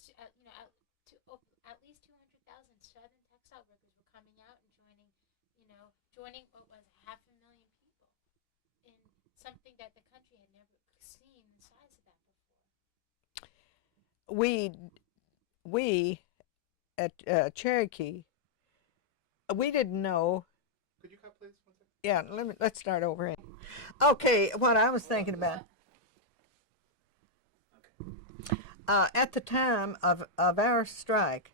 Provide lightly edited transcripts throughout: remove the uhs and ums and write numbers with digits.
least at least 200,000 Southern textile workers were coming out and joining what was 500,000 people in something that the country had never seen the size of that before. We at Cherokee, we didn't know. Could you cut, please? 1 second. Yeah, let's start over. Okay, what I was thinking about. At the time of our strike,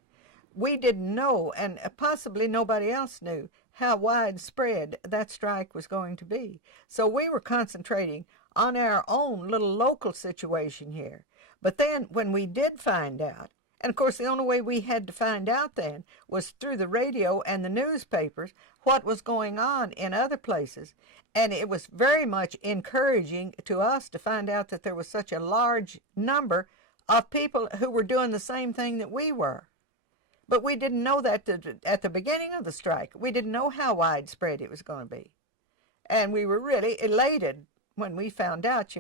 we didn't know, and possibly nobody else knew, how widespread that strike was going to be. So we were concentrating on our own little local situation here. But then when we did find out, and of course the only way we had to find out then was through the radio and the newspapers what was going on in other places. And it was very much encouraging to us to find out that there was such a large number of people who were doing the same thing that we were. But we didn't know that at the beginning of the strike. We didn't know how widespread it was going to be. And we were really elated when we found out,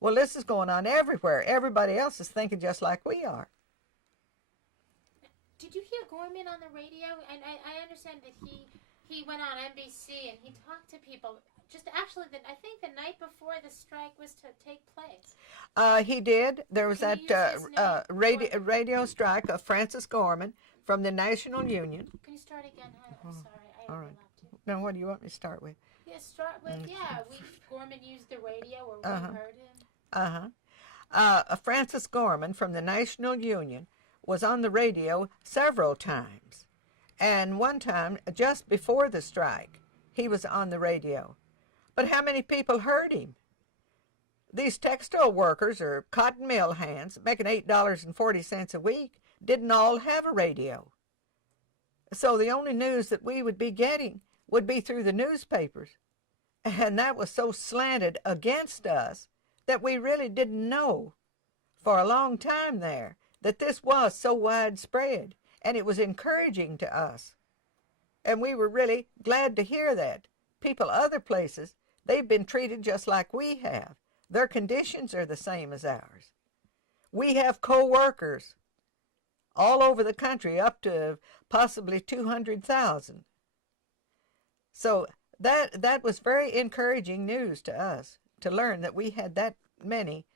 well, this is going on everywhere. Everybody else is thinking just like we are. Did you hear Gorman on the radio? And I understand that he went on NBC and he talked to people. Just actually, I think the night before the strike was to take place. He did. There was that radio strike of Francis Gorman from the National Union. Can you start again? I'm sorry. All right. Now, what do you want me to start with? Yeah, start with, Gorman used the radio or we heard him. Francis Gorman from the National Union was on the radio several times. And one time, just before the strike, he was on the radio. But how many people heard him? These textile workers or cotton mill hands making $8.40 a week didn't all have a radio. So the only news that we would be getting would be through the newspapers. And that was so slanted against us that we really didn't know for a long time there that this was so widespread. And it was encouraging to us. And we were really glad to hear that. People other places, they've been treated just like we have. Their conditions are the same as ours. We have co-workers all over the country, up to possibly 200,000. So that was very encouraging news to us, to learn that we had that many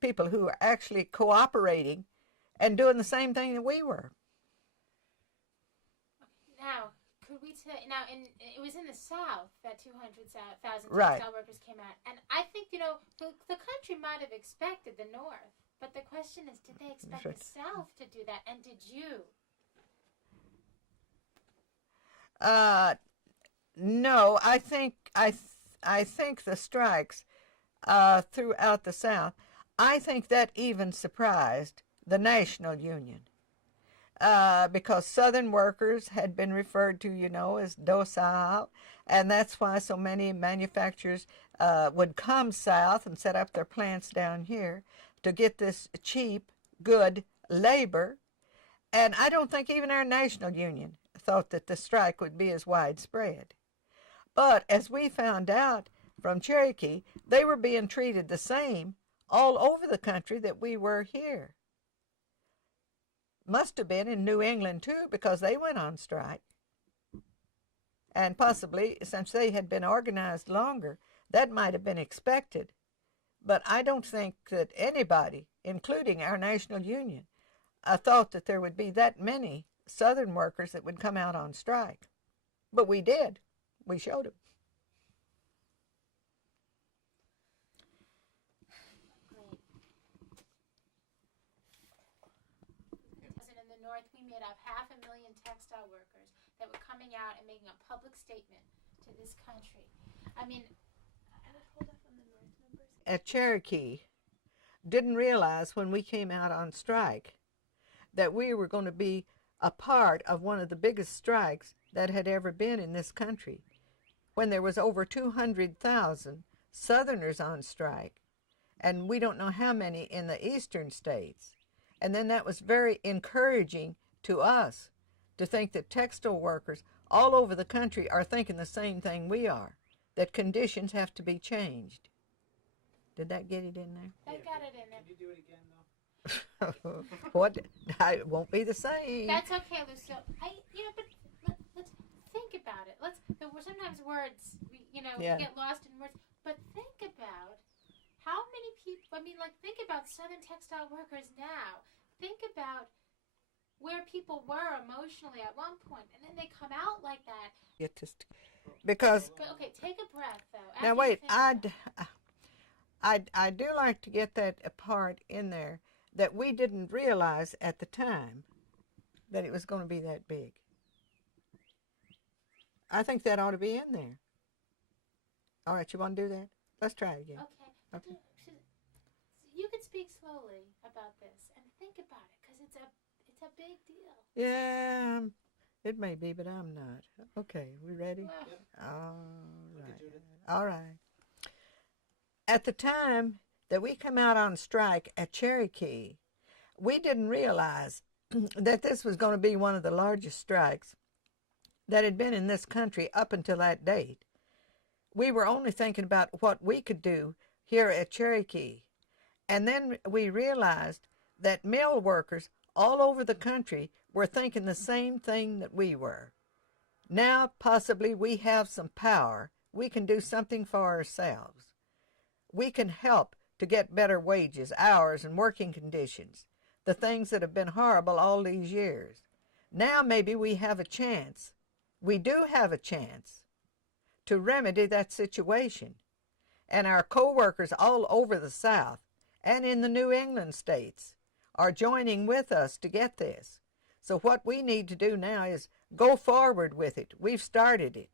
people who were actually cooperating and doing the same thing that we were. Now, could we it was in the South that 200,000 right. textile workers came out. And I think, the country might have expected the North. But the question is, did they expect the South to do that? And did you? No, I think the strikes throughout the South, I think that even surprised the National Union. Because Southern workers had been referred to, as docile, and that's why so many manufacturers would come south and set up their plants down here to get this cheap, good labor. And I don't think even our National Union thought that the strike would be as widespread. But as we found out from Cherokee, they were being treated the same all over the country that we were here. Must have been in New England too, because they went on strike. And possibly, since they had been organized longer, that might have been expected. But I don't think that anybody, including our National Union, thought that there would be that many Southern workers that would come out on strike. But we did. We showed them. In the North, we made up 500,000 textile workers that were coming out and making a public statement to this country. I mean, hold up on the North numbers. At Cherokee, didn't realize when we came out on strike that we were going to be a part of one of the biggest strikes that had ever been in this country, when there was over 200,000 Southerners on strike, and we don't know how many in the eastern states. And then that was very encouraging to us to think that textile workers all over the country are thinking the same thing we are, that conditions have to be changed. Did that get it in there? I got it in there. Can you do it again, though? What? It won't be the same. That's okay, Lucille. But let's think about it. Sometimes words, Yeah. we get lost in words. But think about how many people. Think about Southern textile workers now. Think about where people were emotionally at one point, and then they come out like that. Get this, because But okay, take a breath though. now After you wait, think I do like to get that part in there that we didn't realize at the time that it was going to be that big. I think that ought to be in there. All right, you want to do that? Let's try it again. Okay. Okay. You can speak slowly about this and think about it because it's a big deal. Yeah, it may be, but I'm not. Okay, we ready? Well, All Okay, right. Judith. All right. At the time that we come out on strike at Cherokee, we didn't realize that this was going to be one of the largest strikes that had been in this country up until that date. We were only thinking about what we could do here at Cherokee. And then we realized that mill workers all over the country were thinking the same thing that we were. Now, possibly, we have some power. We can do something for ourselves. We can help to get better wages, hours, and working conditions, the things that have been horrible all these years. Now maybe we have a chance. We do have a chance to remedy that situation. And our co-workers all over the South and in the New England states are joining with us to get this. So what we need to do now is go forward with it. We've started it.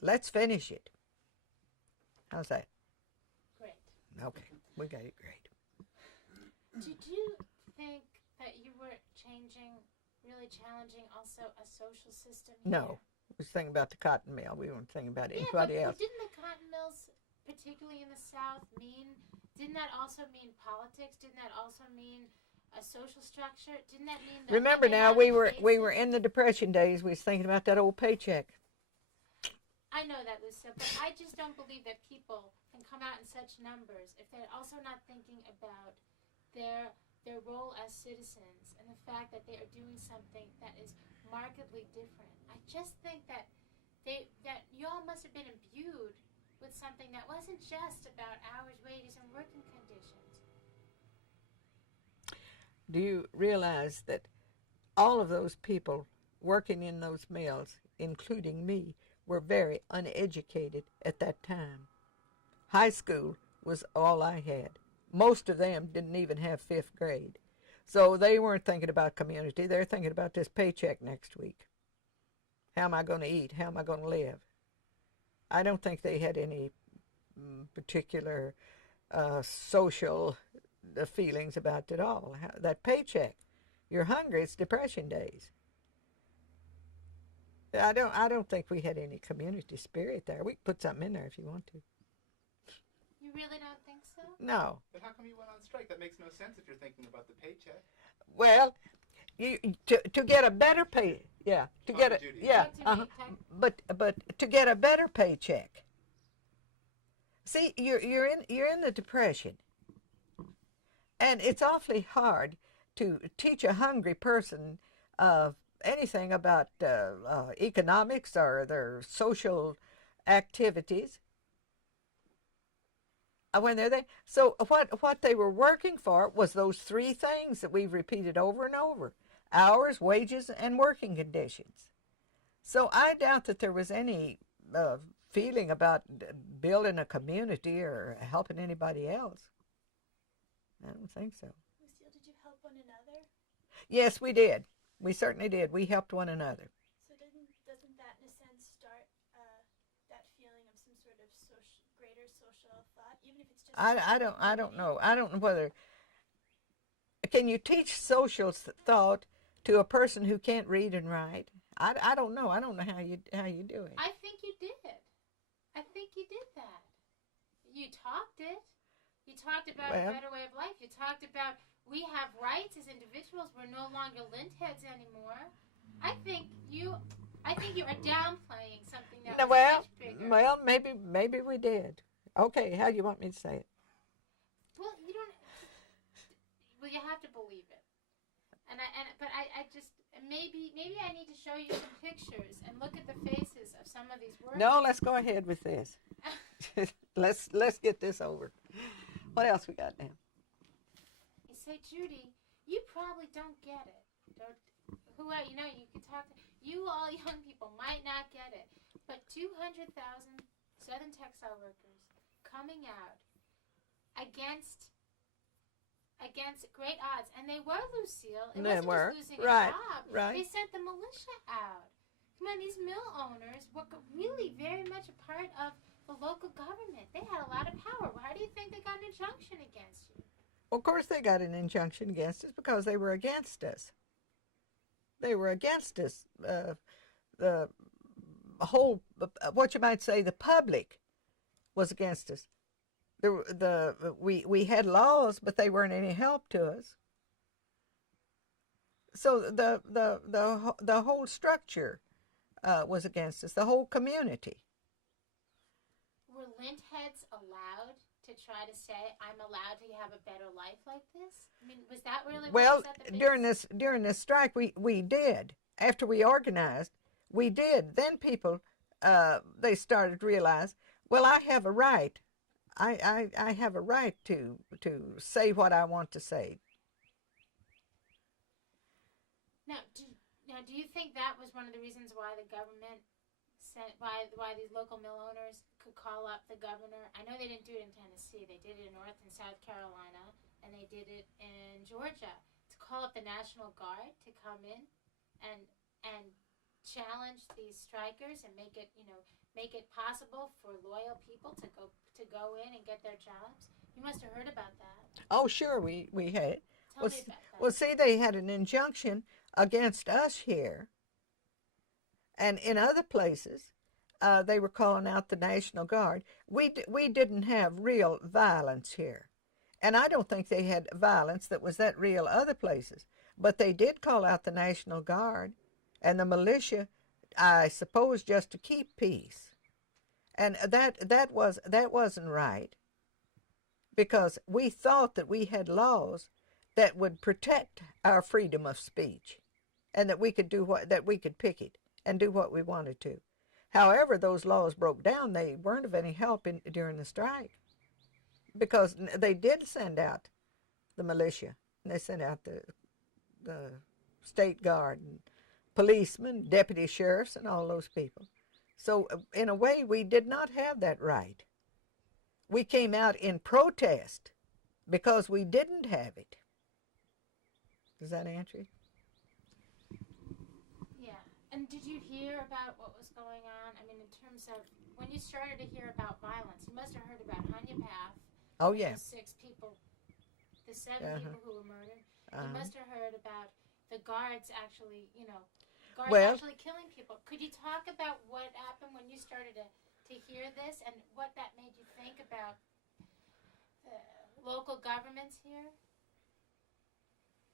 Let's finish it. How's that? great. Okay, we got it great. Did you think that you were really challenging also a social system here? No, we was thinking about the cotton mill. We weren't thinking about Yeah, anybody but else. didn't the cotton mills, particularly in the South, didn't that also mean politics? Didn't that also mean a social structure? Didn't that mean that Remember now, economic we were basis? in the Depression days. We was thinking about that old paycheck. I know that, Lucille, but I just don't believe that people can come out in such numbers if they're also not thinking about their role as citizens and the fact that they are doing something that is markedly different. I just think that you all must have been imbued with something that wasn't just about hours, wages, and working conditions. Do you realize that all of those people working in those mills, including me, were very uneducated at that time? High school was all I had. Most of them didn't even have 5th grade. So they weren't thinking about community. They're thinking about this paycheck next week. How am I going to eat? How am I going to live? I don't think they had any particular social feelings about it at all. That paycheck, you're hungry. It's Depression days. I don't think we had any community spirit there. We can put something in there if you want to. You really don't think so? No. But how come you went on strike? That makes no sense if you're thinking about the paycheck. Well, to get a better pay, yeah, to get a Judy. yeah, Talk to me. but to get a better paycheck. See, you're in the Depression, and it's awfully hard to teach a hungry person anything about economics or their social activities when they're there. So what they were working for was those 3 things that we've repeated over and over: hours, wages, and working conditions. So I doubt that there was any feeling about building a community or helping anybody else. I don't think so. Lucille, did you help one another? Yes, we did. We certainly did. We helped one another. So doesn't that, in a sense, start that feeling of some sort of greater social thought, even if it's just? I don't know. I don't know whether. Can you teach social thought to a person who can't read and write? I don't know. I don't know how you do it. I think you did. I think you did that. You talked it. You talked about a better way of life. You talked about we have rights as individuals. We're no longer lint heads anymore. I think you are downplaying something that was much bigger. Well, maybe we did. Okay, how do you want me to say it? Well, you don't. Well, you have to believe it. But I just maybe I need to show you some pictures and look at the faces of some of these workers. No, let's go ahead with this. let's get this over. What else we got now? You say, Judy, you probably don't get it. Who are you? Know you can talk to you. All young people might not get it, but 200,000 Southern textile workers coming out against great odds, and they were, Lucille. It wasn't just losing a job. Right. They sent the militia out. Come on, these mill owners were really very much a part of the local government. They had a lot of power. Why do you think they got an injunction against you? Of course they got an injunction against us because they were against us. They were against us. The whole, what you might say, the public was against us. We had laws, but they weren't any help to us. So the whole structure was against us. The whole community. Were lint heads allowed to try to say, I'm allowed to have a better life like this? I mean, was that really well, what during this strike, we did. After we organized, we did. Then people, they started to realize, well, I have a right. I have a right to say what I want to say. Now, do you think that was one of the reasons why the government sent, why these local mill owners could call up the governor? I know they didn't do it in Tennessee. They did it in North and South Carolina, and they did it in Georgia, to call up the National Guard to come in and challenge these strikers and make it possible for loyal people to go in and get their jobs. You must have heard about that. Oh, sure, we had. Tell me about that. Well, see, they had an injunction against us here, and in other places, they were calling out the National Guard. We didn't have real violence here, and I don't think they had violence that was that real other places. But they did call out the National Guard and the militia, I suppose, just to keep peace, and that wasn't right, because we thought that we had laws that would protect our freedom of speech, and that we could picket and do what we wanted to. However, those laws broke down. They weren't of any help during the strike, because they did send out the militia, and they sent out the state guard and policemen, deputy sheriffs, and all those people. So in a way, we did not have that right. We came out in protest because we didn't have it. Does that answer you? Yeah. And did you hear about what was going on? I mean, in terms of when you started to hear about violence, you must have heard about Hunyapath. Oh, yeah. The 6 people, the 7 people who were murdered. You must have heard about the guards actually, actually killing people. Could you talk about what happened when you started to hear this, and what that made you think about the local governments here?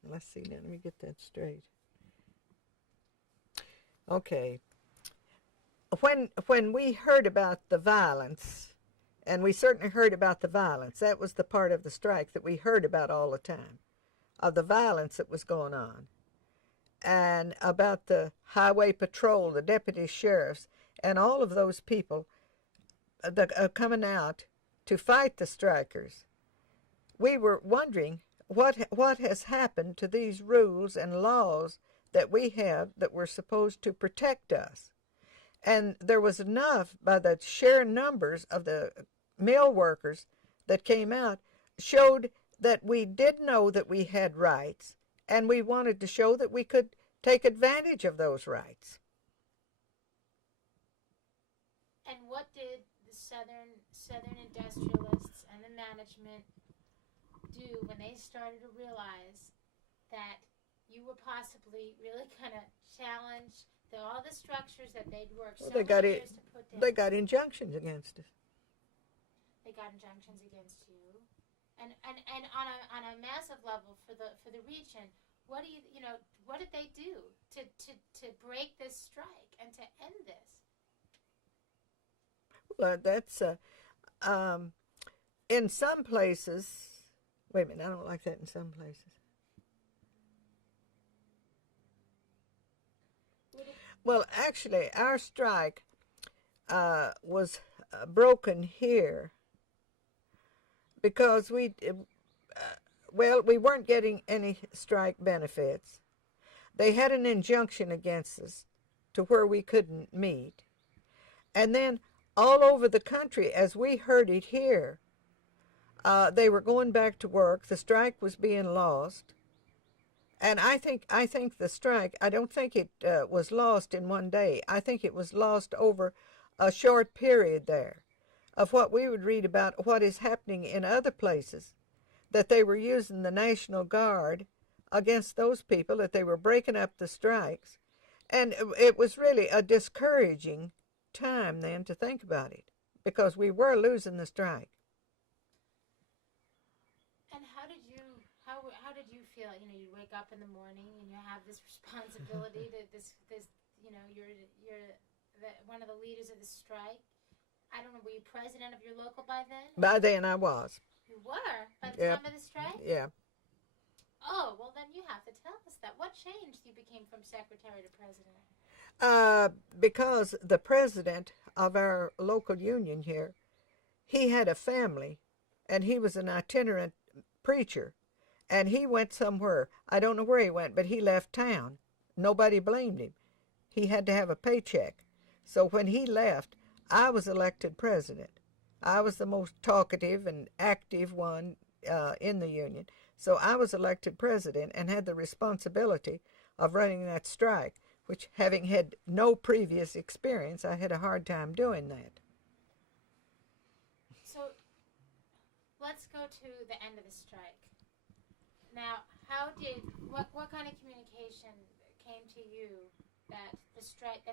Let's see now. Let me get that straight. Okay. When we heard about the violence, and we certainly heard about the violence, that was the part of the strike that we heard about all the time, of the violence that was going on, and about the highway patrol, the deputy sheriffs, and all of those people coming out to fight the strikers. We were wondering what has happened to these rules and laws that we have that were supposed to protect us. And there was enough, by the sheer numbers of the mill workers that came out, showed that we did know that we had rights, and we wanted to show that we could take advantage of those rights. And what did the Southern industrialists and the management do when they started to realize that you were possibly really going to challenge all the structures that they'd worked so many years to put down? They got injunctions against us. They got injunctions against you, and on a massive level for the region. What did they do to break this strike and to end this? Well, that's in some places. Wait a minute, I don't like that. In some places, Well, actually, our strike was broken here because we weren't getting any strike benefits. They had an injunction against us to where we couldn't meet. And then all over the country, as we heard it here, they were going back to work. The strike was being lost. And I think the strike, I don't think it was lost in one day. I think it was lost over a short period there of what we would read about what is happening in other places, that they were using the National Guard against those people, that they were breaking up the strikes. And it was really a discouraging time then to think about it, because we were losing the strike. And how did you feel? You know, you wake up in the morning and you have this responsibility to this you know, you're one of the leaders of the strike. I don't know, were you president of your local by then? By then I was. You were? By the Yep. time of the strike? Yeah. Oh, well then you have to tell us that. What changed you became from secretary to president? Because the president of our local union here, he had a family, and he was an itinerant preacher, and he went somewhere. I don't know where he went, but he left town. Nobody blamed him. He had to have a paycheck. So when he left, I was elected president. I was the most talkative and active one in the union. So I was elected president and had the responsibility of running that strike, which, having had no previous experience, I had a hard time doing that. So let's go to the end of the strike. Now, what kind of communication came to you that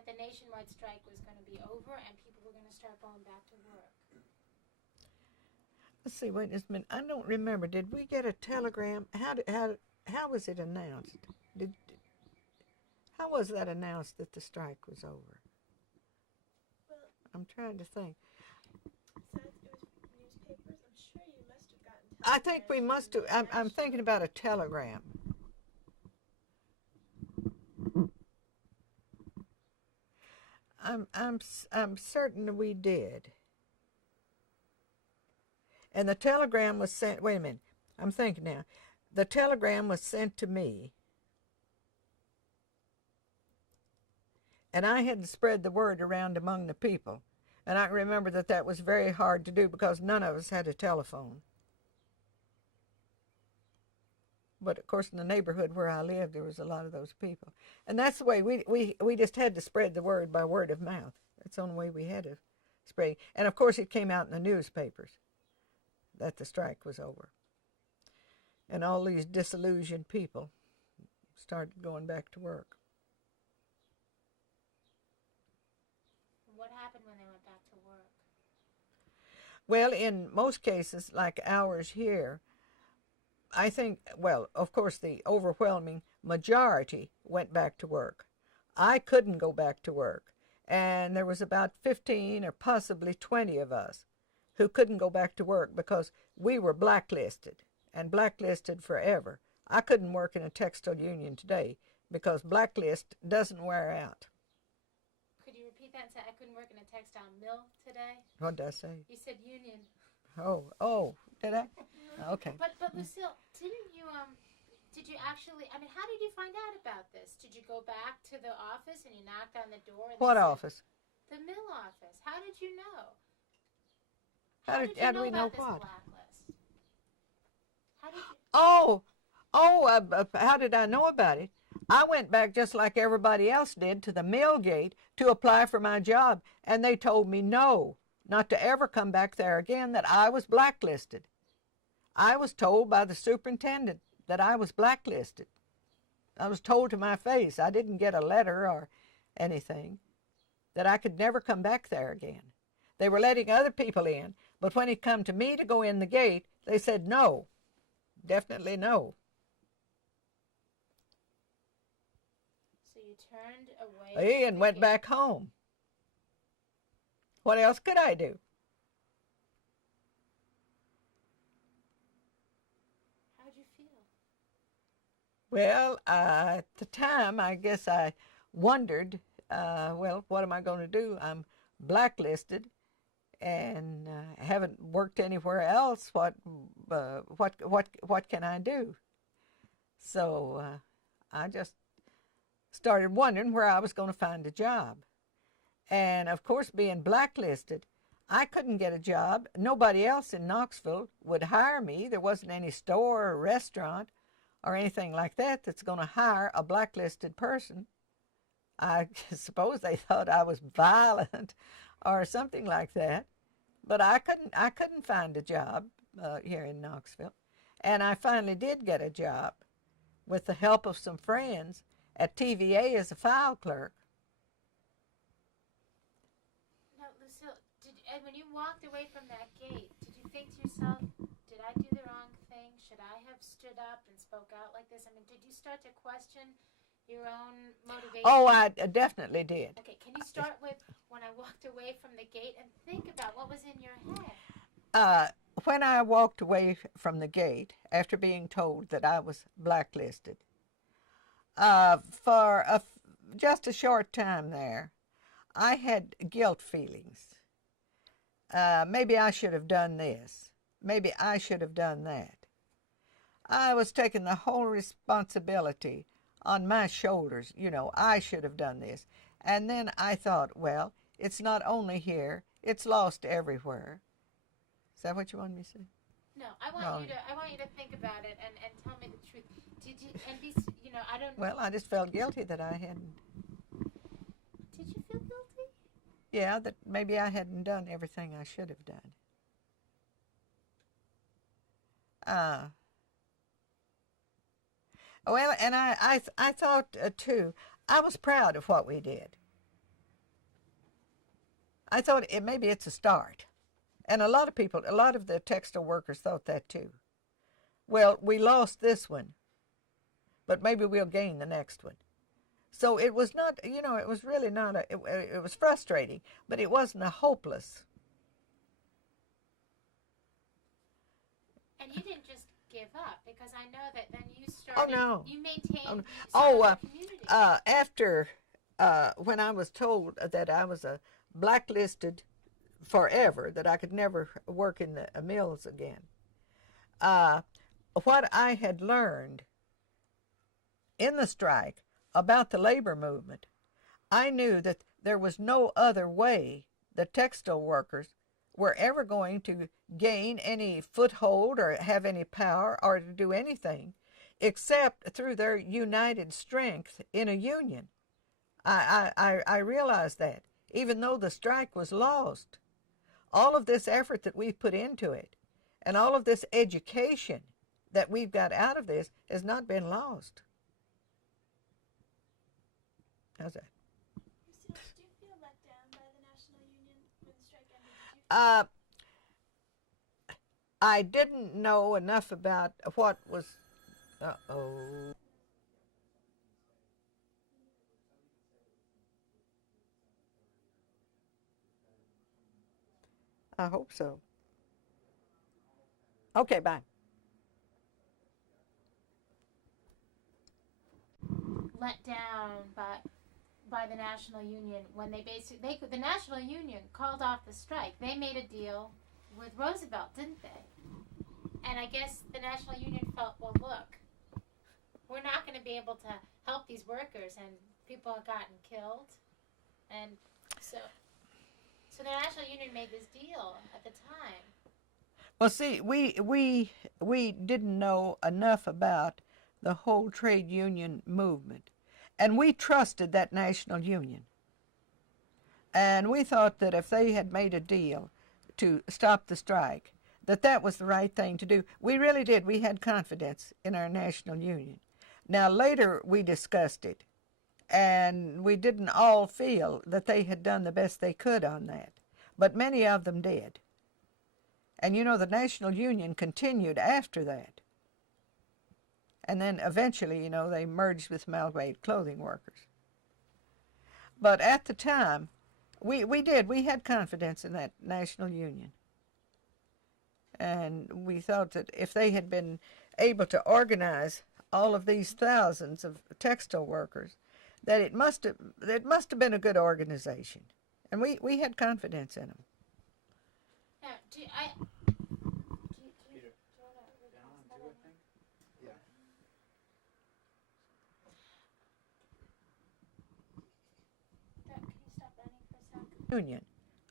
the nationwide strike was going to be over and people were going to start going back to work? Let's see, wait just a minute. I don't remember. Did we get a telegram? How was it announced? How was that announced that the strike was over? Well, I'm trying to think. so it was newspapers. I'm sure you must have gotten. I think we must have. I'm telegrams. thinking about a telegram. I'm certain we did. And the telegram was sent. Wait a minute. I'm thinking now. The telegram was sent to me, and I had to spread the word around among the people. And I remember that was very hard to do because none of us had a telephone. But of course, in the neighborhood where I lived, there was a lot of those people. And that's the way we just had to spread the word by word of mouth. That's the only way we had to spread. And of course, it came out in the newspapers that the strike was over. And all these disillusioned people started going back to work. What happened when they went back to work? Well, in most cases, like ours here, I think, well, of course, the overwhelming majority went back to work. I couldn't go back to work. And there was about 15 or possibly 20 of us who couldn't go back to work because we were blacklisted, and blacklisted forever. I couldn't work in a textile union today because blacklist doesn't wear out. Could you repeat that and say I couldn't work in a textile mill today? What did I say? You said union. Oh, did I? Okay. But Lucille, did you actually, I mean, how did you find out about this? Did you go back to the office and you knocked on the door? And What they said, office? The mill office. How did you know? How did we know about this what? blacklist? How did you? How did I know about it? I went back just like everybody else did to the mill gate to apply for my job, and they told me no, not to ever come back there again, that I was blacklisted. I was told by the superintendent that I was blacklisted. I was told to my face. I didn't get a letter or anything, that I could never come back there again. They were letting other people in, but when it come to me to go in the gate, they said no, definitely no. So you turned away And went back home. What else could I do? How'd you feel? Well, at the time, I guess I wondered well, what am I going to do? I'm blacklisted and haven't worked anywhere else. What can I do? So I just started wondering where I was going to find a job. And of course, being blacklisted, I couldn't get a job. Nobody else in Knoxville would hire me. There wasn't any store or restaurant or anything like that that's going to hire a blacklisted person. I suppose they thought I was violent or something like that. But I couldn't find a job here in Knoxville. And I finally did get a job with the help of some friends at TVA as a file clerk. Now, Lucille, and when you walked away from that gate, did you think to yourself, did I do the wrong thing? Should I have stood up and spoke out like this? I mean, did you start to question your own motivation? Oh, I definitely did. Okay, can you start with when I walked away from the gate and think about what was in your head? When I walked away from the gate after being told that I was blacklisted, for just a short time there, I had guilt feelings. Maybe I should have done this. Maybe I should have done that. I was taking the whole responsibility on my shoulders. You know, I should have done this. And then I thought, well, it's not only here, it's lost everywhere. Is that what you want me to say? No, I want you to think about it and tell me the truth. Did you and be I don't. Well, I just felt guilty that I hadn't. Did you feel guilty? Yeah, that maybe I hadn't done everything I should have done. Well, and I thought too, I was proud of what we did. I thought maybe it's a start. And a lot of the textile workers thought that too. Well, we lost this one, but maybe we'll gain the next one. So it was not, it was really not, it was frustrating, but it wasn't a hopeless. And you didn't just give up, because I know that then you started, you maintained the community. After, when I was told that I was blacklisted forever, that I could never work in the mills again, what I had learned in the strike about the labor movement, I knew that there was no other way the textile workers were ever going to gain any foothold or have any power or to do anything except through their united strength in a union. I realized that, even though the strike was lost, all of this effort that we've put into it and all of this education that we've got out of this has not been lost. How's that? Lucille, did you feel let down by the National Union when the strike ended? I didn't know enough about what was... Uh-oh. I hope so. Okay, bye. Let down by the National Union when the National Union called off the strike. They made a deal with Roosevelt, didn't they? And I guess the National Union felt, well, look, we're not going to be able to help these workers, and people have gotten killed, and so the National Union made this deal at the time. Well, see, we didn't know enough about the whole trade union movement, and we trusted that National Union. And we thought that if they had made a deal to stop the strike, that was the right thing to do. We really did. We had confidence in our National Union. Now, later we discussed it, and we didn't all feel that they had done the best they could on that, but many of them did. And the National Union continued after that. And then eventually, they merged with Amalgamated Clothing Workers. But at the time, we had confidence in that National Union. And we thought that if they had been able to organize all of these thousands of textile workers, that it must have been a good organization, and we had confidence in them. Now, do you Peter, wanna down, recast that do it or thing? Yeah. Can you stop running for a sec? Union.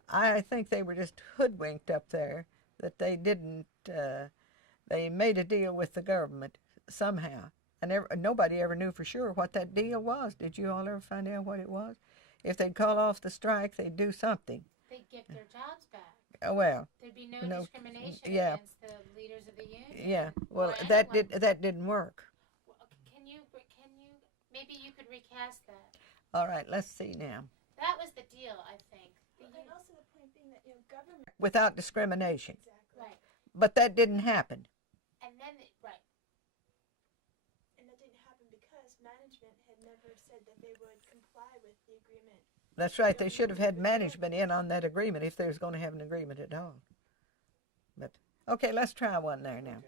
I think they were just hoodwinked up there, that they didn't, they made a deal with the government somehow. And nobody ever knew for sure what that deal was. Did you all ever find out what it was? If they'd call off the strike, they'd do something. They'd get their jobs back. Well, There'd be no No, discrimination yeah. against the leaders of the union. yeah. Well, or that anyone. didn't work. Well, can you maybe you could recast that? All right, let's see now. That was the deal, I think. And also the point being that government. Without discrimination, Exactly. Right. but that didn't happen. And then right. And that didn't happen because management had never said that they would comply with the agreement. That's right. They should have had management in on that agreement if they was going to have an agreement at all. But okay, let's try one there now.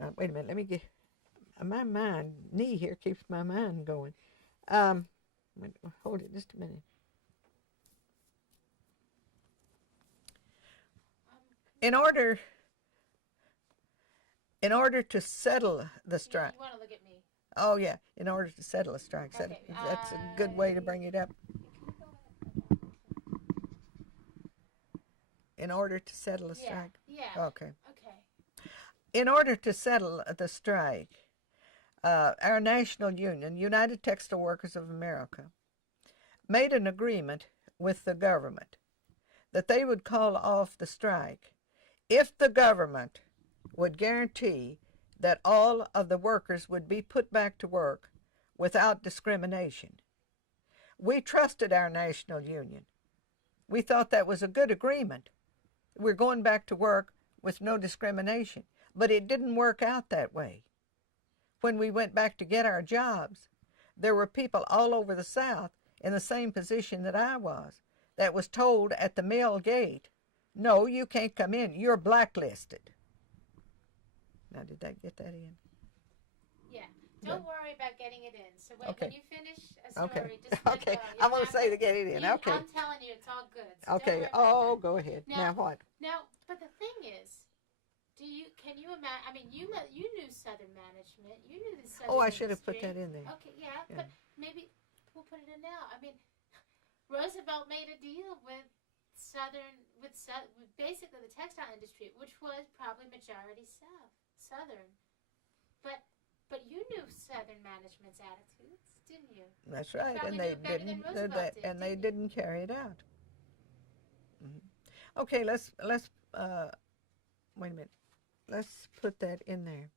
Okay. Wait a minute. Let me get my knee here keeps my mind going. Hold it just a minute. In order to settle the strike. You want to look at me? Oh yeah, in order to settle a strike. Okay, That's a good way to bring it up. In order to settle a strike. Yeah. Okay. Okay. In order to settle the strike, our national union, United Textile Workers of America, made an agreement with the government that they would call off the strike if the government would guarantee that all of the workers would be put back to work without discrimination. We trusted our national union. We thought that was a good agreement. We're going back to work with no discrimination. But it didn't work out that way. When we went back to get our jobs, there were people all over the South in the same position that I was that was told at the mill gate, no, you can't come in. You're blacklisted. Now, did that get that in? Yeah. Don't worry about getting it in. So when you finish a story, Okay. just let Okay. go. You I'm going have to say to get it in. Okay. I'm telling you, it's all good. So don't Okay. worry about Oh, that. go ahead. Now what? Now, but the thing is, can you imagine? I mean, you knew Southern management. You knew the Southern. Oh, I should have put industry. that in there. Okay, yeah, Yeah. but maybe we'll put it in now. I mean, Roosevelt made a deal with basically the textile industry, which was probably majority Southern. But you knew Southern management's attitudes, didn't you? That's right, Probably and they knew it better than didn't. Roosevelt did, And they didn't you? didn't carry it out. Okay, let's wait a minute. Let's put that in there.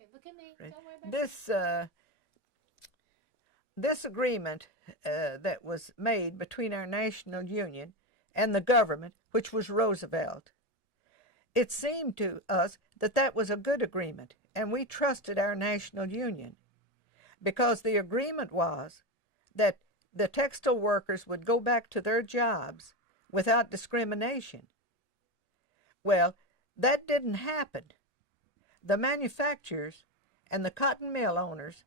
Okay, look at me. Right. Don't worry about it. This agreement that was made between our national union and the government, which was Roosevelt, it seemed to us that that was a good agreement, and we trusted our national union because the agreement was that the textile workers would go back to their jobs without discrimination. Well, that didn't happen. The manufacturers and the cotton mill owners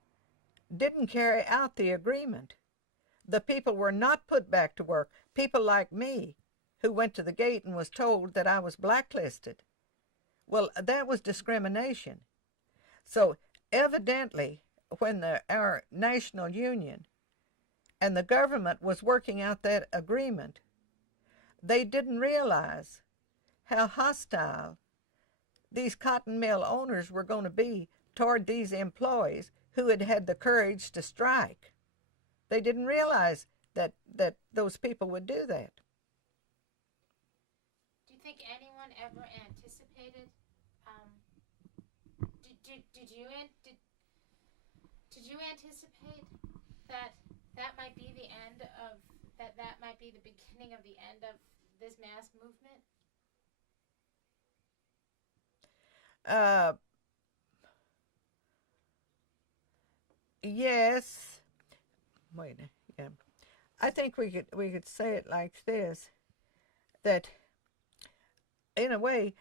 didn't carry out the agreement. The people were not put back to work. People like me, who went to the gate and was told that I was blacklisted. Well, that was discrimination. So evidently, when our national union and the government was working out that agreement, they didn't realize how hostile these cotton mill owners were going to be toward these employees who had had the courage to strike. They didn't realize that those people would do that. Do you think anyone ever anticipated? Did you anticipate that might be the end of that might be the beginning of the end of this mass movement? Yes. Wait. Yeah. I think we could say it like this: that in a way,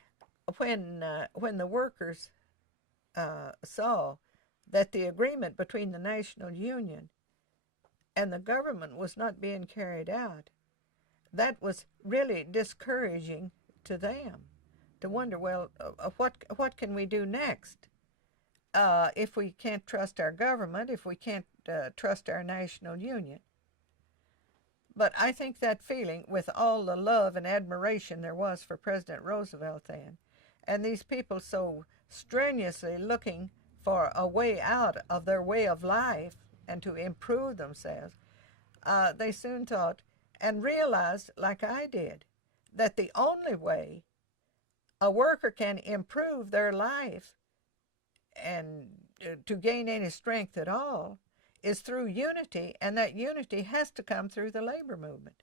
when the workers saw that the agreement between the National Union and the government was not being carried out, that was really discouraging to them, to wonder, well, what can we do next if we can't trust our government, if we can't trust our National Union. But I think that feeling, with all the love and admiration there was for President Roosevelt then, and these people so strenuously looking for a way out of their way of life and to improve themselves, they soon thought and realized, like I did, that the only way a worker can improve their life and to gain any strength at all is through unity, and that unity has to come through the labor movement.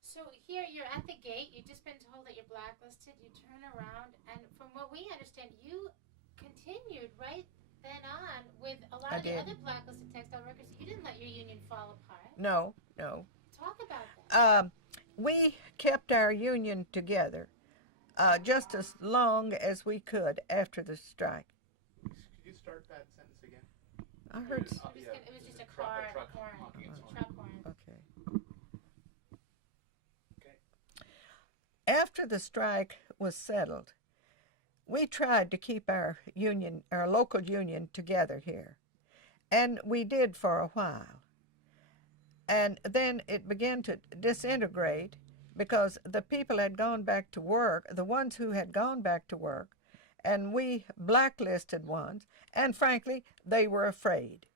So here you're at the gate, you've just been told that you're blacklisted, you turn around, and from what we understand, you continued right then on with a lot of the other blacklisted textile workers. You didn't let your union fall apart. No. Talk about that. We kept our union together just as long as we could after the strike. Could you start that sentence again? I heard. It was just a car horn. Truck horn. Okay. Okay. After the strike was settled, we tried to keep our union, our local union, together here, and we did for a while. And then it began to disintegrate because the people had gone back to work, the ones who had gone back to work, and we blacklisted ones, and frankly, they were afraid.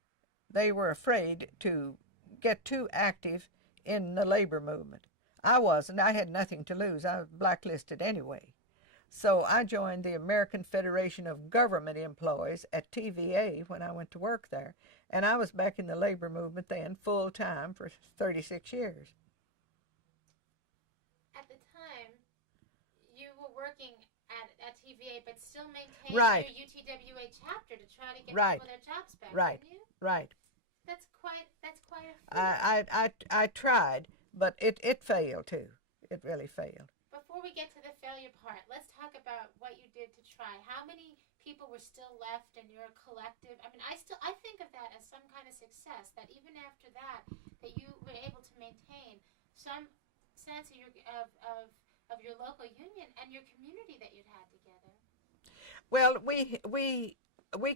They were afraid to get too active in the labor movement. I wasn't. I had nothing to lose. I was blacklisted anyway. So I joined the American Federation of Government Employees at TVA when I went to work there, and I was back in the labor movement then full time for 36 years. At the time, you were working at TVA, but still maintained Right. your UTWA chapter to try to get Right. people their jobs back, Right. didn't you? Right. That's quite a feat. I tried, but it failed too. It really failed. Before we get to the failure part, let's talk about what you did to try. How many people were still left in your collective? I mean, I think of that as some kind of success, that even after that you were able to maintain some sense of your local union and your community that you'd had together. Well, we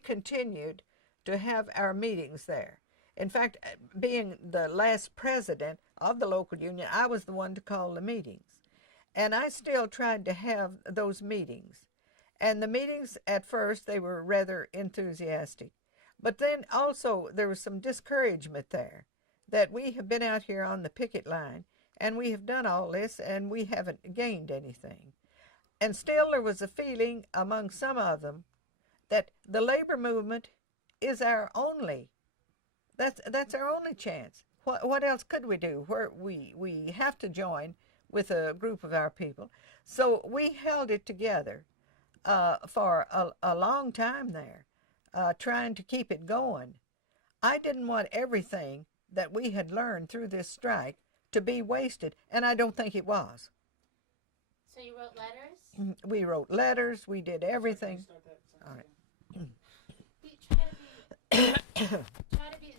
continued to have our meetings there. In fact, being the last president of the local union, I was the one to call the meetings. And I still tried to have those meetings. And the meetings, at first, they were rather enthusiastic. But then also there was some discouragement there, that we have been out here on the picket line, and we have done all this, and we haven't gained anything. And still there was a feeling among some of them that the labor movement is our only, that's our only chance. What else could we do? Where we have to join with a group of our people. So we held it together for a long time there, trying to keep it going. I didn't want everything that we had learned through this strike to be wasted, and I don't think it was. So you wrote letters? We wrote letters, we did everything. Start that sentence All right. again? Try to be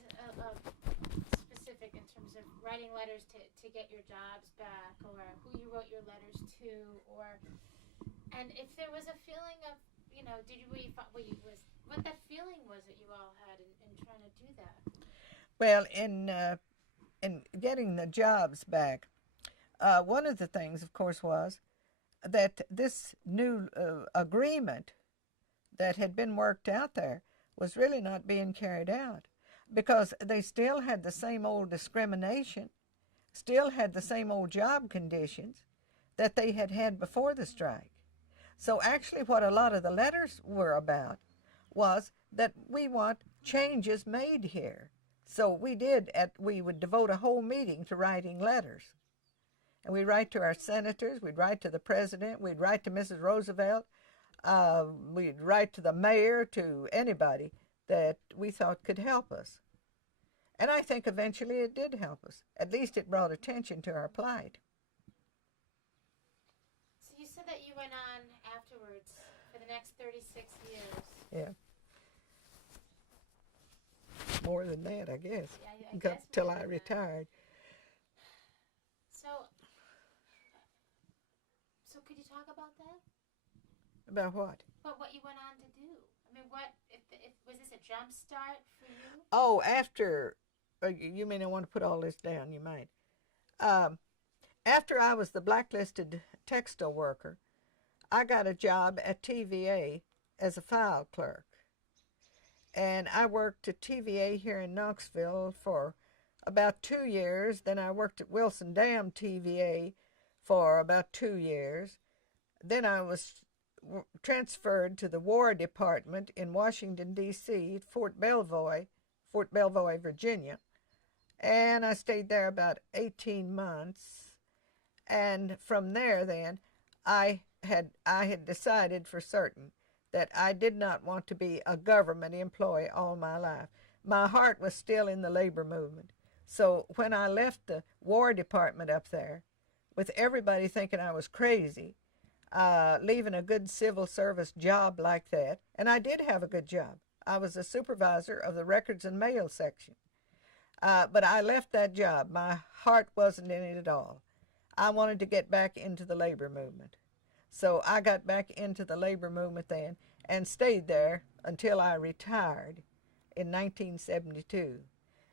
specific in terms of writing letters to get your jobs back, or who you wrote your letters to, and if there was a feeling of, what that feeling was that you all had in trying to do that. Well, in getting the jobs back, one of the things, of course, was that this new agreement that had been worked out there was really not being carried out, because they still had the same old discrimination, still had the same old job conditions that they had had before the strike. So actually what a lot of the letters were about was that we want changes made here. So we would devote a whole meeting to writing letters. And we'd write to our senators, we'd write to the president, we'd write to Mrs. Roosevelt, we'd write to the mayor, to anybody that we thought could help us. And I think eventually it did help us. At least it brought attention to our plight. So you said that you went on afterwards for the next 36 years. Yeah. more than that, I guess. Yeah, I guess Till more I than that. retired. So could you talk about that? About what? But what you went on to do? I mean, what if was this a jump start for you? Oh, after, you may not want to put all this down, you might. Um, After I was the blacklisted textile worker, I got a job at TVA as a file clerk. And I worked at TVA here in Knoxville for about 2 years. Then I worked at Wilson Dam TVA for about 2 years. Then I was transferred to the War Department in Washington, D.C., at Fort Belvoir, Virginia. And I stayed there about 18 months. And from there, then, I had decided for certain that I did not want to be a government employee all my life. My heart was still in the labor movement. So when I left the War Department up there, with everybody thinking I was crazy, leaving a good civil service job like that, and I did have a good job. I was a supervisor of the records and mail section. But I left that job. My heart wasn't in it at all. I wanted to get back into the labor movement. So I got back into the labor movement then and stayed there until I retired in 1972.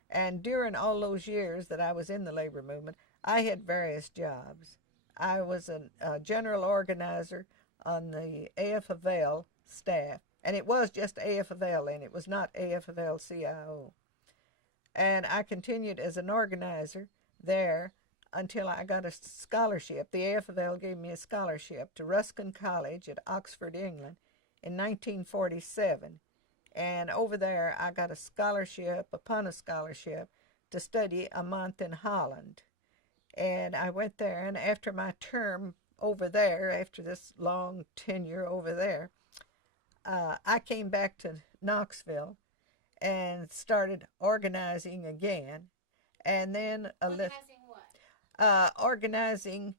And during all those years that I was in the labor movement, I had various jobs. I was a general organizer on the AF-AVAIL staff, and it was just AF-AVAIL then. It was not AF-AVAIL-CIO. And I continued as an organizer there until I got a scholarship. The AF-AVAIL gave me a scholarship to Ruskin College at Oxford, England in 1947. And over there I got a scholarship upon a scholarship to study a month in Holland. And I went there, and after my term over there, after this long tenure over there, I came back to Knoxville and started organizing again. And then Organizing what? Organizing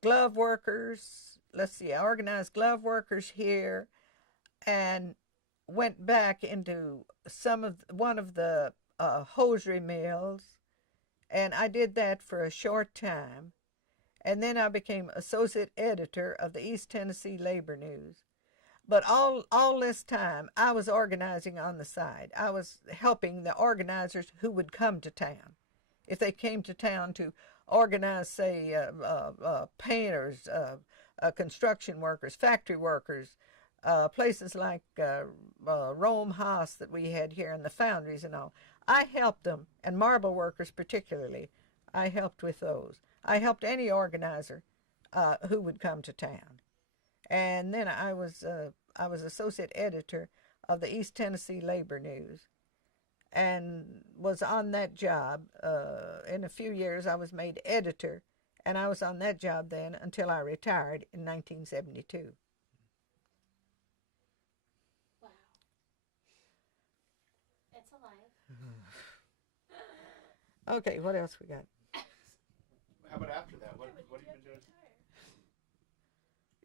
glove workers. Let's see, I organized glove workers here, and went back into one of the hosiery mills, and I did that for a short time. And then I became associate editor of the East Tennessee Labor News. But all this time, I was organizing on the side. I was helping the organizers who would come to town. If they came to town to organize, say, painters, construction workers, factory workers, places like Rome Haas that we had here, and the foundries and all, I helped them, and marble workers particularly. I helped with those. I helped any organizer who would come to town. And then I was associate editor of the East Tennessee Labor News, and was on that job. In a few years, I was made editor, and I was on that job then until I retired in 1972. Wow. It's a life. Okay, what else we got? How about after that? What Yeah, have but you you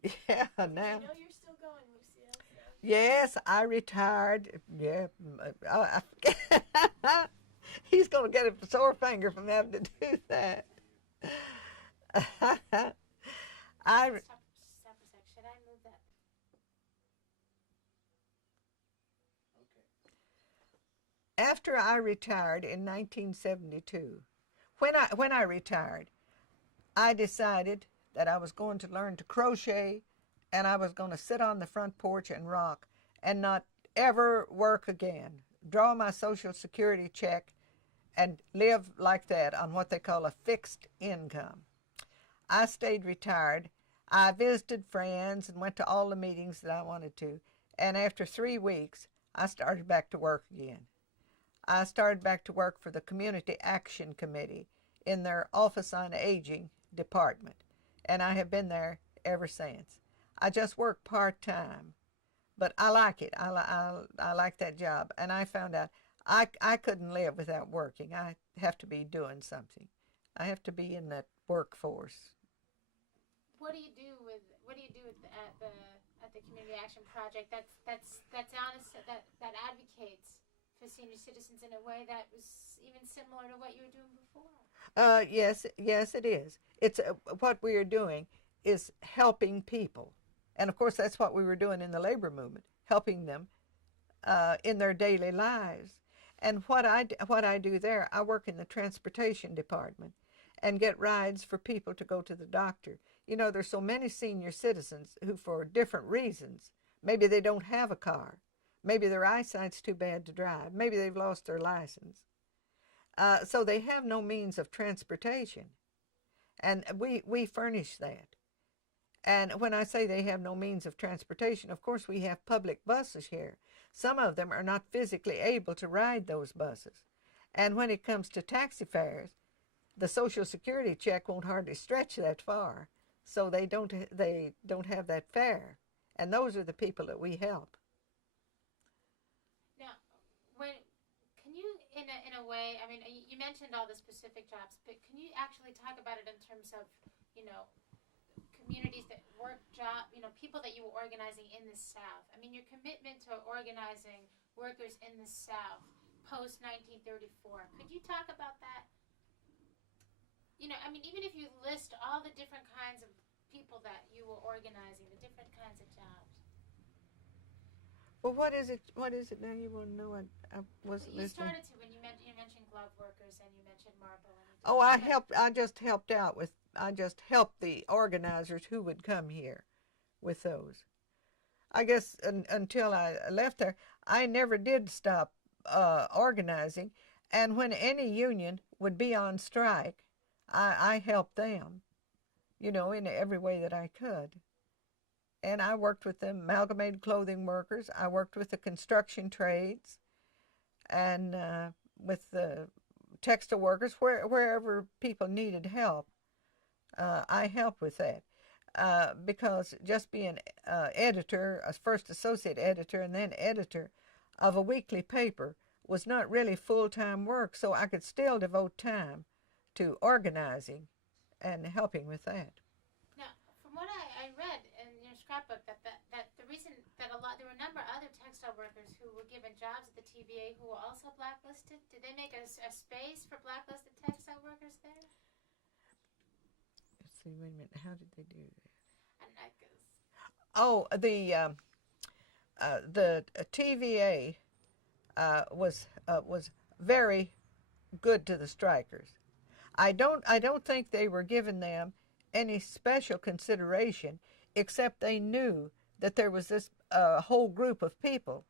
been doing? Yeah, now. I know you're still going, Lucille. So. Yes, I retired. Yeah, he's gonna get a sore finger from having to do that. I Stop a sec. Should I move that? Okay. After I retired in 1972, when I retired, I decided that I was going to learn to crochet, and I was going to sit on the front porch and rock and not ever work again. Draw my Social Security check and live like that on what they call a fixed income. I stayed retired. I visited friends and went to all the meetings that I wanted to. And after 3 weeks, I started back to work again. I started back to work for the Community Action Committee in their Office on Aging department. And I have been there ever since. I just work part-time, but I like it. I like that job. And I found out I couldn't live without working. I have to be doing something. I have to be in that workforce. What do you do at the Community Action Project? That's honest. That advocates for senior citizens in a way that was even similar to what you were doing before? Yes, it is. It's what we are doing is helping people, and of course that's what we were doing in the labor movement, helping them in their daily lives. And what I do there, I work in the transportation department and get rides for people to go to the doctor. You know, there's so many senior citizens who, for different reasons, maybe they don't have a car, maybe their eyesight's too bad to drive, maybe they've lost their license. So they have no means of transportation, and we furnish that. And when I say they have no means of transportation, of course we have public buses here. Some of them are not physically able to ride those buses. And when it comes to taxi fares, the Social Security check won't hardly stretch that far, so they don't have that fare. And those are the people that we help. Now, can you, in a way, I mean, you mentioned all the specific jobs, but can you actually talk about it in terms of, communities that people that you were organizing in the South? I mean, your commitment to organizing workers in the South post 1934. Could you talk about that? I mean, even if you list all the different kinds of people that you were organizing, the different kinds of jobs. Well, what is it? What is it now you want to know? I wasn't You listening. started to when you mentioned glove workers and you mentioned marble. Oh, I just helped out with. I just helped the organizers who would come here with those. I guess until I left there, I never did stop organizing. And when any union would be on strike, I helped them, in every way that I could. And I worked with the amalgamated clothing workers. I worked with the construction trades and with the textile workers, wherever people needed help. I helped with that because just being editor, a first associate editor and then editor of a weekly paper was not really full-time work, so I could still devote time to organizing and helping with that. Now, from what I read in your scrapbook, that the reason that there were a number of other textile workers who were given jobs at the TVA who were also blacklisted. Did they make a space for blacklisted textile workers there? Let's see, wait a minute. How did they do that? And I guess. Oh, the TVA was very good to the strikers. I don't think they were giving them any special consideration, except they knew that there was this whole group of people.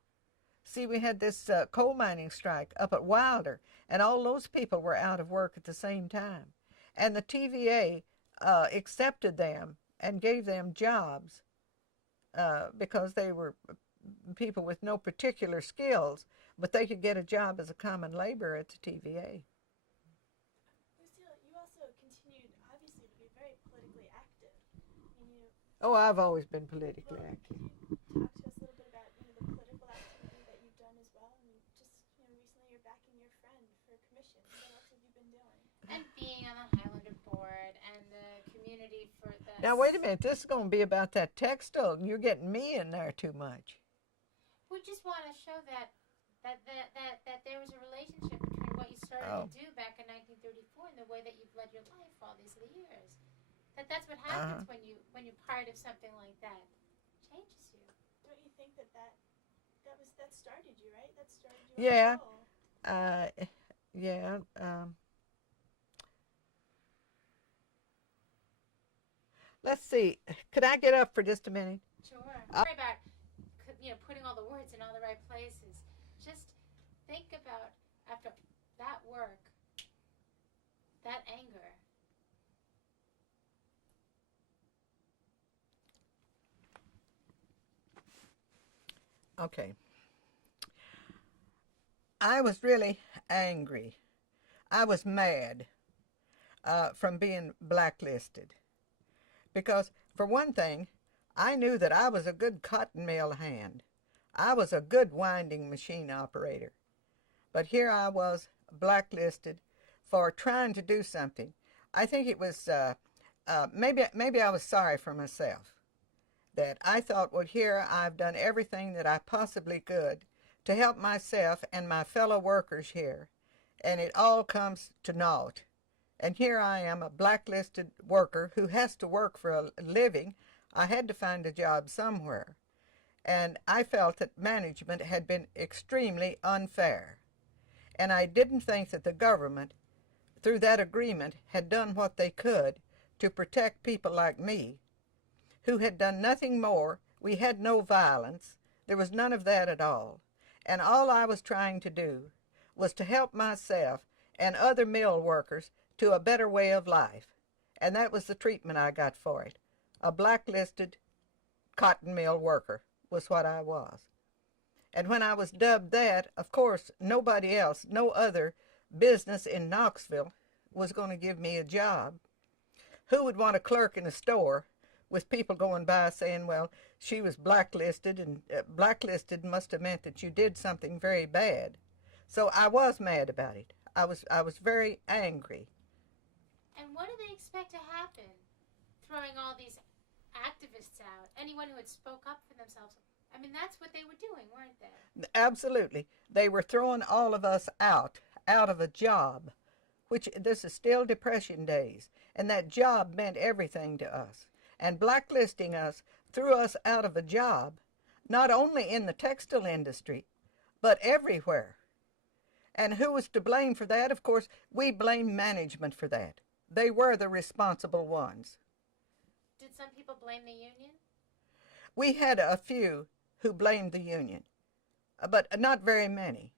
See, we had this coal mining strike up at Wilder, and all those people were out of work at the same time. And the TVA accepted them and gave them jobs because they were people with no particular skills, but they could get a job as a common laborer at the TVA. Lucille, you also continued, obviously, to be very politically active. Oh, I've always been politically active. Can you talk to us a little bit about the political activity that you've done as well? I mean, just recently you're backing your friend for a commission. What else have you been doing? And being on the Highlander board and the community for the. Now, wait a minute. This is going to be about that textile, and you're getting me in there too much. We just want to show that there was a relationship between what you started to do back in 1934 and the way that you've led your life all these years. That's what happens when you're part of something like that. It changes you. Don't you think that started you, right? That started you. Yeah. Let's see. Could I get up for just a minute? Sure. Sorry about putting all the words in all the right places. Just think about after that work, that anger. Okay. I was really angry. I was mad from being blacklisted. Because, for one thing, I knew that I was a good cotton mill hand. I was a good winding machine operator. But here I was blacklisted for trying to do something. I think it was, maybe I was sorry for myself. That I thought, well, here I've done everything that I possibly could to help myself and my fellow workers here, and it all comes to naught. And here I am, a blacklisted worker who has to work for a living. I had to find a job somewhere. And I felt that management had been extremely unfair. And I didn't think that the government, through that agreement, had done what they could to protect people like me, who had done nothing more. We had no violence. There was none of that at all. And all I was trying to do was to help myself and other mill workers to a better way of life. And that was the treatment I got for it. A blacklisted cotton mill worker was what I was. And when I was dubbed that, of course, nobody else, no other business in Knoxville was going to give me a job. Who would want a clerk in a store with people going by saying, well, she was blacklisted, and blacklisted must have meant that you did something very bad. So I was mad about it. I was very angry. And what do they expect to happen? Throwing all these activists out, anyone who had spoke up for themselves. I mean, that's what they were doing, weren't they? Absolutely. They were throwing all of us out of a job, which this is still Depression days, and that job meant everything to us. And blacklisting us threw us out of a job, not only in the textile industry, but everywhere. And who was to blame for that? Of course, we blame management for that. They were the responsible ones. Did some people blame the union? We had a few who blamed the union, but not very many.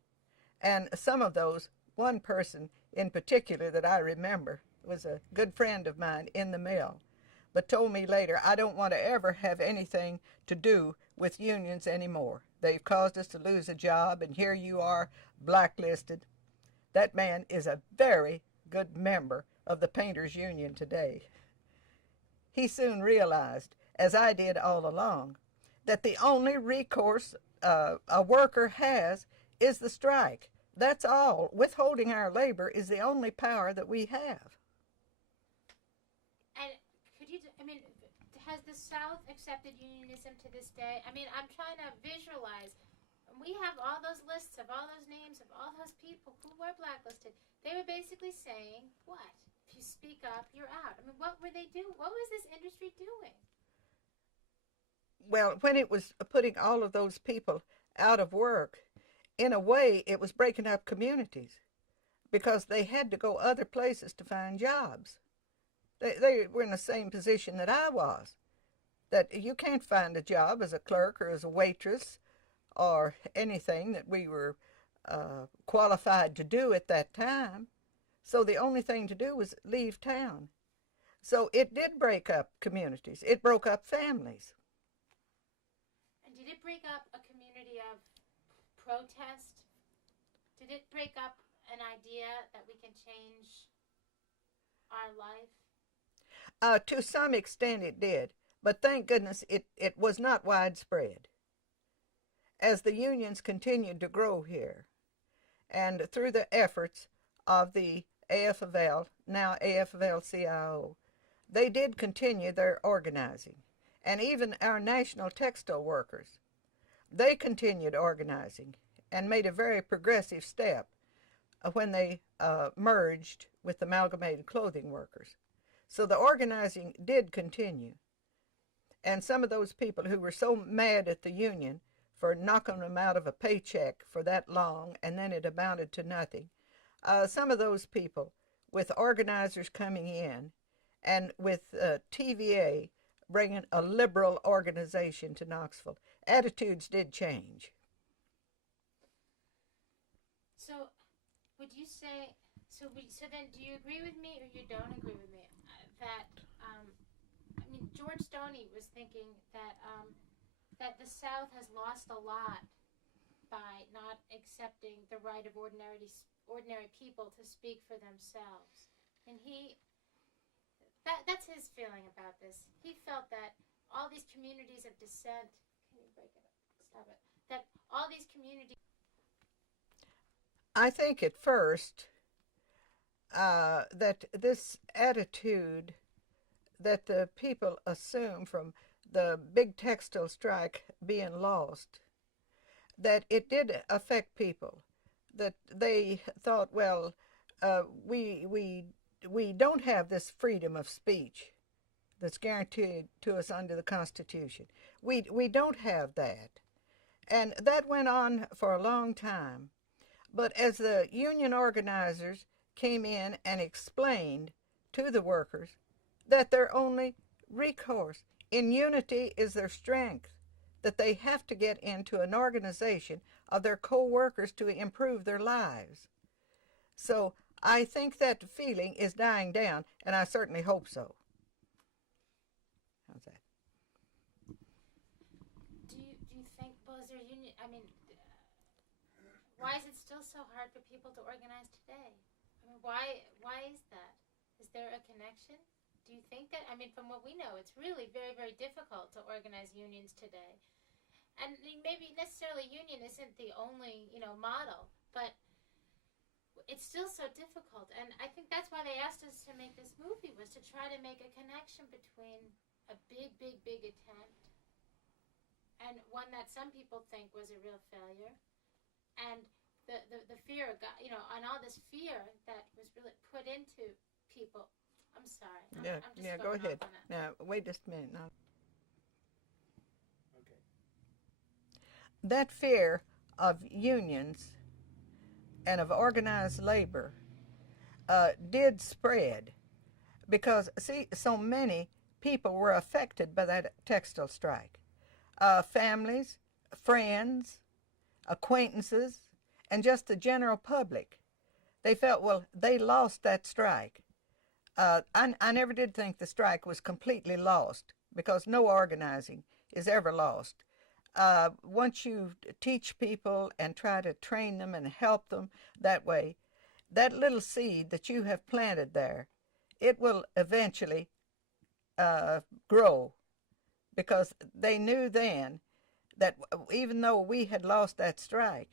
And some of those, one person in particular that I remember, was a good friend of mine in the mill, but told me later, I don't want to ever have anything to do with unions anymore. They've caused us to lose a job, and here you are, blacklisted. That man is a very good member of the Painters Union today. He soon realized, as I did all along, that the only recourse a worker has is the strike. That's all. Withholding our labor is the only power that we have. And has the South accepted unionism to this day? I mean, I'm trying to visualize. We have all those lists of all those names of all those people who were blacklisted. They were basically saying, what? If you speak up, you're out. I mean, what were they doing? What was this industry doing? Well, when it was putting all of those people out of work, in a way, it was breaking up communities because they had to go other places to find jobs. They were in the same position that I was, that you can't find a job as a clerk or as a waitress or anything that we were qualified to do at that time. So the only thing to do was leave town. So it did break up communities. It broke up families. And did it break up a community of protest? Did it break up an idea that we can change our life? To some extent it did, but thank goodness it was not widespread. As the unions continued to grow here, and through the efforts of the AFL, now AFL-CIO, they did continue their organizing. And even our national textile workers, they continued organizing and made a very progressive step when they merged with Amalgamated Clothing Workers. So the organizing did continue. And some of those people who were so mad at the union for knocking them out of a paycheck for that long, and then it amounted to nothing, some of those people, with organizers coming in and with TVA bringing a liberal organization to Knoxville, attitudes did change. So would you say, so then do you agree with me or you don't agree with me that, George Stoney was thinking that that the South has lost a lot by not accepting the right of ordinary people to speak for themselves. And that's his feeling about this. He felt that all these communities of dissent, can you break it up? Stop it. That all these communities. I think at first that this attitude that the people assume from the big textile strike being lost, that it did affect people, that they thought, well, we don't have this freedom of speech that's guaranteed to us under the Constitution. We don't have that. And that went on for a long time. But as the union organizers came in and explained to the workers that their only recourse in unity is their strength, that they have to get into an organization of their co-workers to improve their lives. So I think that feeling is dying down, and I certainly hope so. How's that? Do you think, well, is there union, I mean, why is it still so hard for people to organize today? I mean, why is that? Is there a connection? Do you think that, I mean, from what we know, it's really very, very difficult to organize unions today. And maybe necessarily union isn't the only, model, but it's still so difficult. And I think that's why they asked us to make this movie, was to try to make a connection between a big, big, big attempt and one that some people think was a real failure, and the fear of God, and all this fear that was really put into people. I'm sorry. I'm just go going ahead. off on it. Now, wait just a minute. Now, Okay. that fear of unions and of organized labor did spread because, see, so many people were affected by that textile strike. Families, friends, acquaintances, and just the general public. They felt, well, they lost that strike. I never did think the strike was completely lost, because no organizing is ever lost. Once you teach people and try to train them and help them that way, that little seed that you have planted there, it will eventually grow, because they knew then that even though we had lost that strike,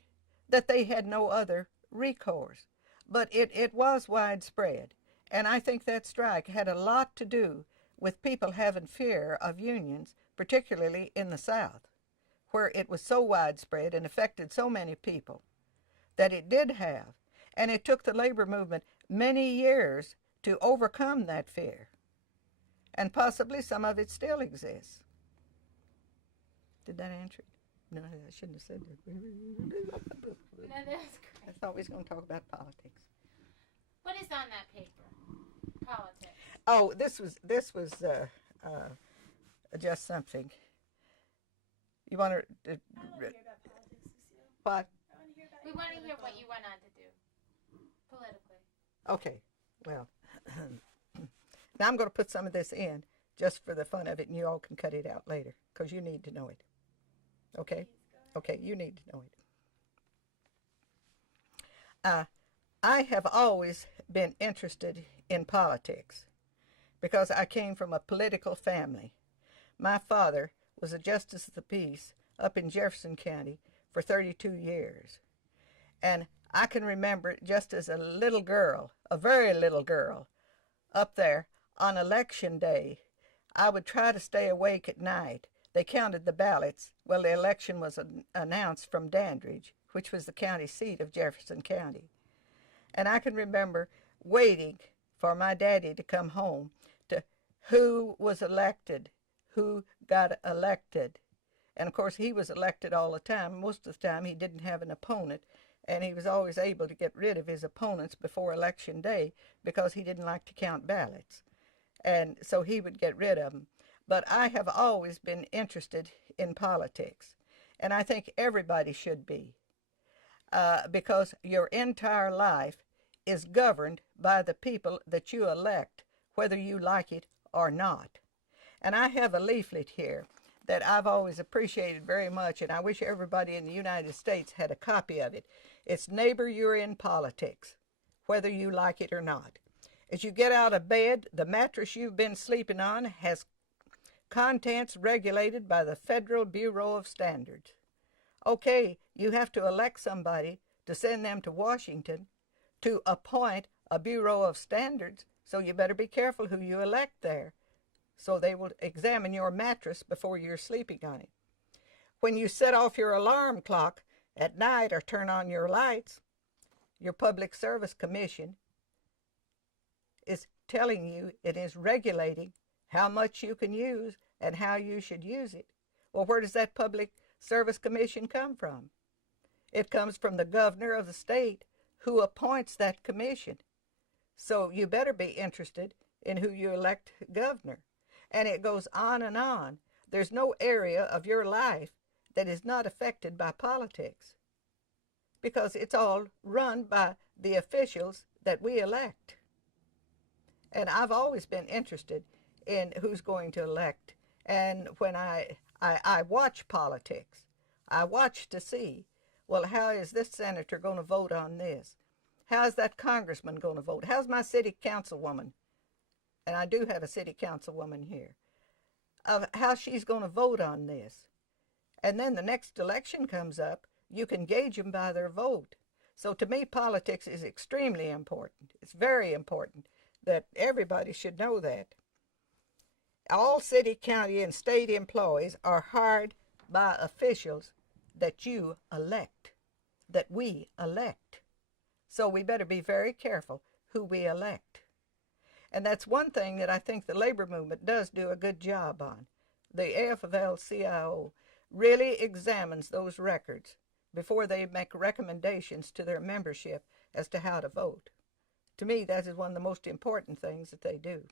that they had no other recourse. But it was widespread. And I think that strike had a lot to do with people having fear of unions, particularly in the South, where it was so widespread and affected so many people, that it did have. And it took the labor movement many years to overcome that fear. And possibly some of it still exists. Did that answer it? No, I shouldn't have said that. No, that was great. I thought we was going to talk about politics. What is on that paper? Politics. Oh, this was just something. You want to? I want to hear about politics, Lucille. What? I want to hear about We your want to hear political- what you went on to do politically. Okay. Well, now I'm going to put some of this in just for the fun of it, and you all can cut it out later because you need to know it. Okay? Okay, you need to know it. I have always been interested in politics because I came from a political family. My father was a justice of the peace up in Jefferson County for 32 years. And I can remember just as a little girl, a very little girl, up there on election day, I would try to stay awake at night. They counted the ballots. Well, the election was announced from Dandridge, which was the county seat of Jefferson County. And I can remember waiting for my daddy to come home to who was elected, who got elected. And of course, he was elected all the time. Most of the time, he didn't have an opponent, and he was always able to get rid of his opponents before election day because he didn't like to count ballots. And so he would get rid of them. But I have always been interested in politics, and I think everybody should be, because your entire life is governed by the people that you elect, whether you like it or not. And I have a leaflet here that I've always appreciated very much, and I wish everybody in the United States had a copy of it. It's Neighbor, You're in Politics, whether you like it or not. As you get out of bed, the mattress you've been sleeping on has contents regulated by the Federal Bureau of Standards. Okay, you have to elect somebody to send them to Washington to appoint a Bureau of Standards, so you better be careful who you elect there. So they will examine your mattress before you're sleeping on it. When you set off your alarm clock, at night or turn on your lights, your Public Service Commission is telling you, it is regulating how much you can use and how you should use it. Well, where does that Public Service Commission come from? It comes from the governor of the state who appoints that commission. So you better be interested in who you elect governor. And it goes on and on. There's no area of your life that is not affected by politics, because it's all run by the officials that we elect. And I've always been interested in who's going to elect. And when I watch politics, I watch to see, well, how is this senator going to vote on this? How's that congressman going to vote? How's my city councilwoman? And I do have a city councilwoman here. Of how she's going to vote on this. And then the next election comes up, you can gauge them by their vote. So to me, politics is extremely important. It's very important that everybody should know that. All city, county, and state employees are hired by officials that you elect, that we elect. So we better be very careful who we elect. And that's one thing that I think the labor movement does do a good job on. The AFL-CIO really examines those records before they make recommendations to their membership as to how to vote. To me, that is one of the most important things that they do.